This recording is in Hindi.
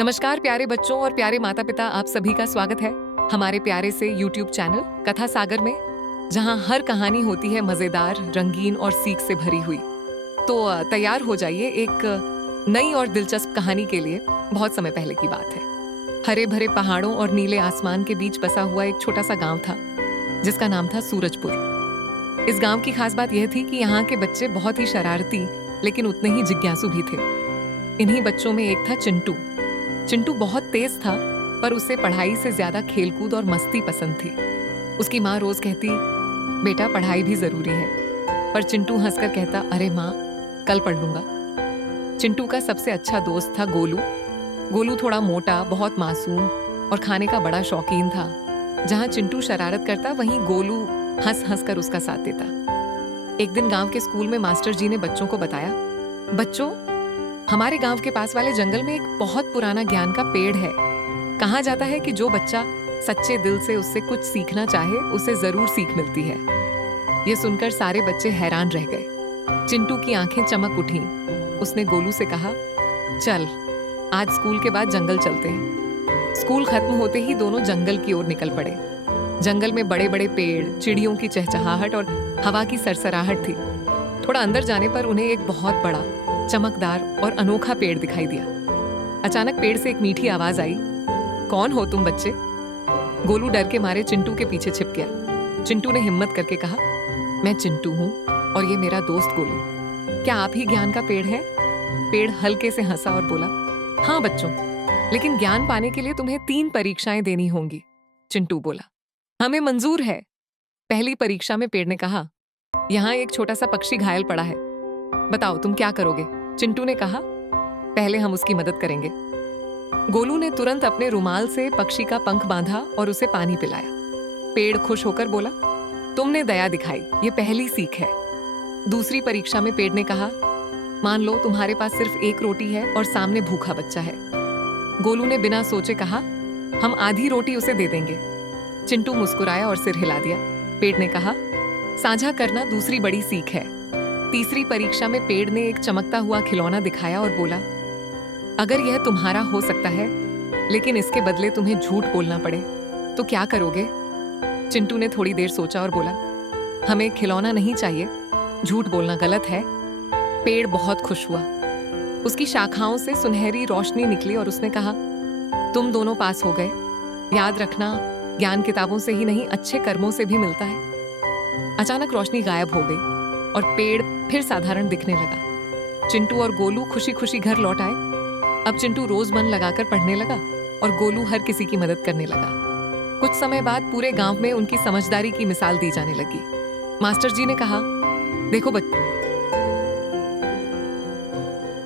नमस्कार प्यारे बच्चों और प्यारे माता पिता, आप सभी का स्वागत है हमारे प्यारे से YouTube चैनल कथा सागर में, जहां हर कहानी होती है मजेदार, रंगीन और सीख से भरी हुई। तो तैयार हो जाइए एक नई और दिलचस्प कहानी के लिए। बहुत समय पहले की बात है। हरे भरे पहाड़ों और नीले आसमान के बीच बसा हुआ एक छोटा सा गांव था जिसका नाम था सूरजपुर। इस गांव की खास बात यह थी कि यहाँ के बच्चे बहुत ही शरारती लेकिन उतने ही जिज्ञासु भी थे। इन्हीं बच्चों में एक था चिंटू। चिंटू बहुत तेज था, पर उसे पढ़ाई से ज्यादा खेलकूद और मस्ती पसंद थी। उसकी माँ रोज कहती, बेटा पढ़ाई भी जरूरी है, पर चिंटू हंसकर कहता, अरे माँ कल पढ़ लूंगा। चिंटू का सबसे अच्छा दोस्त था गोलू। गोलू थोड़ा मोटा, बहुत मासूम और खाने का बड़ा शौकीन था। जहां चिंटू शरारत करता, वहीं गोलू हंस हंस कर उसका साथ देता। एक दिन गांव के स्कूल में मास्टर जी ने बच्चों को बताया, बच्चों हमारे गांव के पास वाले जंगल में एक बहुत पुराना ज्ञान का पेड़ है। कहा जाता है कि जो बच्चा सच्चे दिल से उससे कुछ सीखना चाहे, उसे जरूर सीख मिलती है। ये सुनकर सारे बच्चे हैरान रह गए। चिंटू की आंखें चमक उठीं। उसने गोलू से कहा, चल आज स्कूल के बाद जंगल चलते हैं। स्कूल खत्म होते ही दोनों जंगल की ओर निकल पड़े। जंगल में बड़े बड़े पेड़, चिड़ियों की चहचहाहट और हवा की सरसराहट थी। थोड़ा अंदर जाने पर उन्हें एक बहुत बड़ा, चमकदार और अनोखा पेड़ दिखाई दिया। अचानक पेड़ से एक मीठी आवाज आई, कौन हो तुम बच्चे? गोलू डर के मारे चिंटू के पीछे छिप गया। चिंटू ने हिम्मत करके कहा, मैं चिंटू हूँ और ये मेरा दोस्त गोलू। क्या आप ही ज्ञान का पेड़ है? पेड़ हल्के से हंसा और बोला, हाँ बच्चों, लेकिन ज्ञान पाने के लिए तुम्हें 3 परीक्षाएं देनी होंगी। चिंटू बोला, हमें मंजूर है। पहली परीक्षा में पेड़ ने कहा, यहाँ एक छोटा सा पक्षी घायल पड़ा है, बताओ तुम क्या करोगे? चिंटू ने कहा, पहले हम उसकी मदद करेंगे। गोलू ने तुरंत अपने रुमाल से पक्षी का पंख बांधा और उसे पानी पिलाया। पेड़ खुश होकर बोला, तुमने दया दिखाई, ये पहली सीख है। दूसरी परीक्षा में पेड़ ने कहा, मान लो तुम्हारे पास सिर्फ एक रोटी है और सामने भूखा बच्चा है। गोलू ने बिना सोचे कहा, हम आधी रोटी उसे दे देंगे। चिंटू मुस्कुराया और सिर हिला दिया। पेड़ ने कहा, साझा करना दूसरी बड़ी सीख है। तीसरी परीक्षा में पेड़ ने एक चमकता हुआ खिलौना दिखाया और बोला, अगर यह तुम्हारा हो सकता है, लेकिन इसके बदले तुम्हें झूठ बोलना पड़े, तो क्या करोगे? चिंटू ने थोड़ी देर सोचा और बोला, हमें खिलौना नहीं चाहिए, झूठ बोलना गलत है। पेड़ बहुत खुश हुआ। उसकी शाखाओं से सुनहरी रोशनी निकली और उसने कहा, तुम दोनों पास हो गए। याद रखना, ज्ञान किताबों से ही नहीं, अच्छे कर्मों से भी मिलता है। अचानक रोशनी गायब हो गई और पेड़ फिर साधारण दिखने लगा। चिंटू और गोलू खुशी खुशी घर लौट आए। अब चिंटू रोज मन लगाकर पढ़ने लगा और गोलू हर किसी की मदद करने लगा। कुछ समय बाद पूरे गांव में उनकी समझदारी की मिसाल दी जाने लगी। मास्टर जी ने कहा, देखो